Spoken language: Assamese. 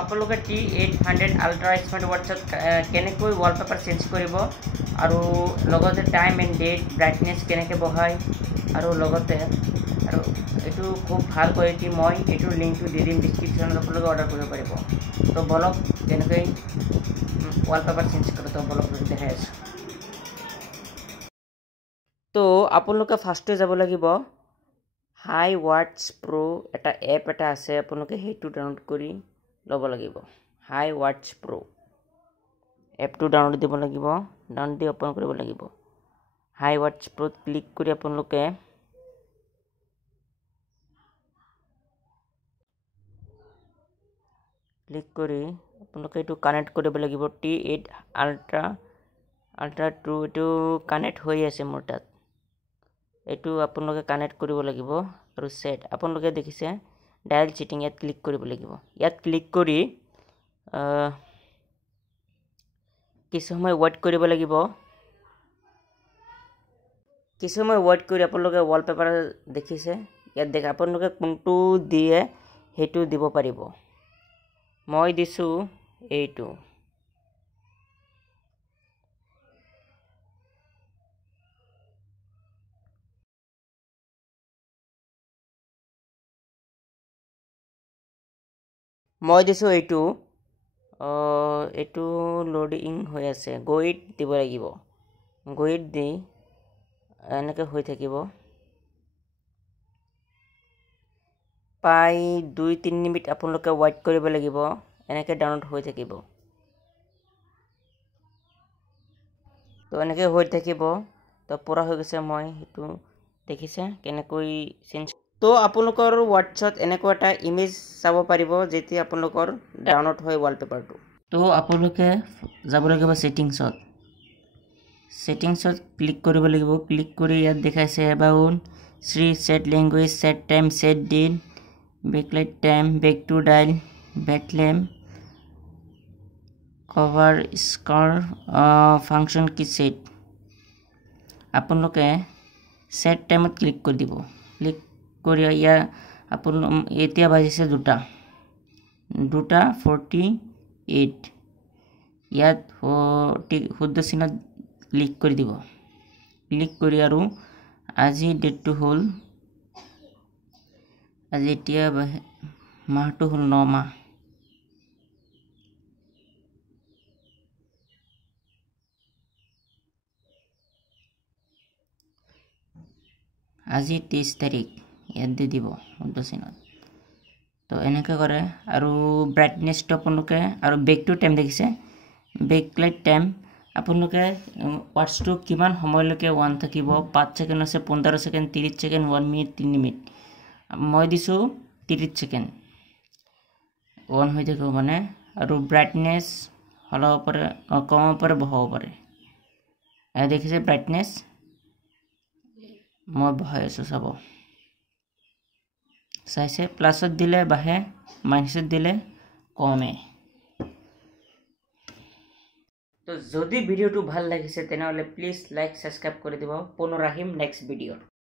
আপোনালোকে T800 আল্ট্ৰা স্মাৰ্ট ৱাটছত কেনেকৈ ৱালপেপাৰ চেঞ্জ কৰিব আৰু লগতে টাইম এণ্ড ডেট ব্ৰাইটনেছ কেনেকৈ বঢ়ায় আৰু লগতে আৰু এইটো খুব ভাল কোৱালিটি মই এইটোৰ লিংকটো দি দিম ডিছক্ৰিপশ্যনত আপোনালোকে অৰ্ডাৰ কৰিব পাৰিব তো বলক কেনেকৈ ৱালপেপাৰ চেঞ্জ কৰে তো বলক দেখাই আছোঁ তো আপোনালোকে ফাৰ্ষ্টে যাব লাগিব হাই ৱাটছ প্ৰ' এটা এপ এটা আছে আপোনালোকে সেইটো ডাউনলোড কৰি ল'ব লাগিব হাই ৱাটছ প্ৰ' এপটো ডাউনলোড দিব লাগিব ডাউনলোড দি অপেন কৰিব লাগিব হাই ৱাটছ প্ৰ' ক্লিক কৰি আপোনালোকে এইটো কানেক্ট কৰিব লাগিব T8 আল্ট্ৰা 2 এইটো কানেক্ট হৈ আছে মোৰ তাত এইটো আপোনালোকে কানেক্ট কৰিব লাগিব আৰু সেট আপোনালোকে দেখিছে ডায়াল চেটিং ইয়াত ক্লিক কৰিব লাগিব ইয়াত ক্লিক কৰি কিছু সময় ওয়েট কৰিব লাগিব কিছু সময় ওয়েট কৰি আপোনালোকে ৱালপেপাৰ দেখিছে ইয়াত দেখা আপোনালোকে কোনটো দিয়ে হেতু দিব পাৰিব মই দিছো এইটো এইটো লোডিং হৈ আছে গইট দিব লাগিব গইট দি এনেকৈ হৈ থাকিব পাই 2-3 মিনিট আপোনালোকে ওয়েট কৰিব লাগিব এনেকৈ ডাউনলোড হৈ থাকিব তো এনেকৈ হৈ থাকিব তো পুৰা হৈ গৈছে মই সেইটো দেখিছে কেনেকৈ চেঞ্জ তো আপোনালোকৰ হোৱাটছআপত এনেকুৱা এটা ইমেজ চাব পাৰিব যেতিয়া আপোনালোকৰ ডাউনলোড হয় ৱালপেপাৰটো তো আপোনালোকে যাব লাগিব সেটিংছত ক্লিক কৰিব লাগিব ক্লিক কৰি ইয়াত দেখাইছে about set language set time set date backlight time back to dial বেকলেম কভাৰ স্কৰ ফাংচন কি সেট আপোনালোকে সেট টাইমত ক্লিক কৰি দিব ক্লিক কৰি ইয়া এতিয়া বাজিছে 2:48 ইয়াত শুদ্ধ চিহ্নত ক্লিক কৰি দিব ক্লিক কৰি আৰু আজি ডেটটো হ'ল আজি এতিয়া মাহটো হ'ল 9 মাহ আজি 23 তাৰিখ ইয়াত দি দিব শুদ্ধ চিহ্নত তো এনেকৈ কৰে আৰু ব্ৰাইটনেছটো আপোনালোকে আৰু বেক টু টাইম দেখিছে বেকলাইট টাইম আপোনালোকে ওয়াটছটো কিমান সময়লৈকে অন থাকিব 5 সেকেন্ড আছে 15 সেকেন্ড 30 সেকেন্ড 1 মিনিট 3 মিনিট মই দিছো 30 সেকেন্ড অন হৈ থাকিব মানে আৰু ব্ৰাইটনেছ হলাব পাৰে কমাব পাৰে বহাব পাৰে দেখিছে ব্ৰাইটনেছ মই বহাই আছো চাব চাইছে প্লাসত দিলে বাহে মাইনাসত দিলে কমে তো যদি ভিডিওটো ভাল লাগিছে তেনেহলে প্লিজ লাইক সাবস্ক্রাইব করে দিব পুনৰ আহিম নেক্সট ভিডিও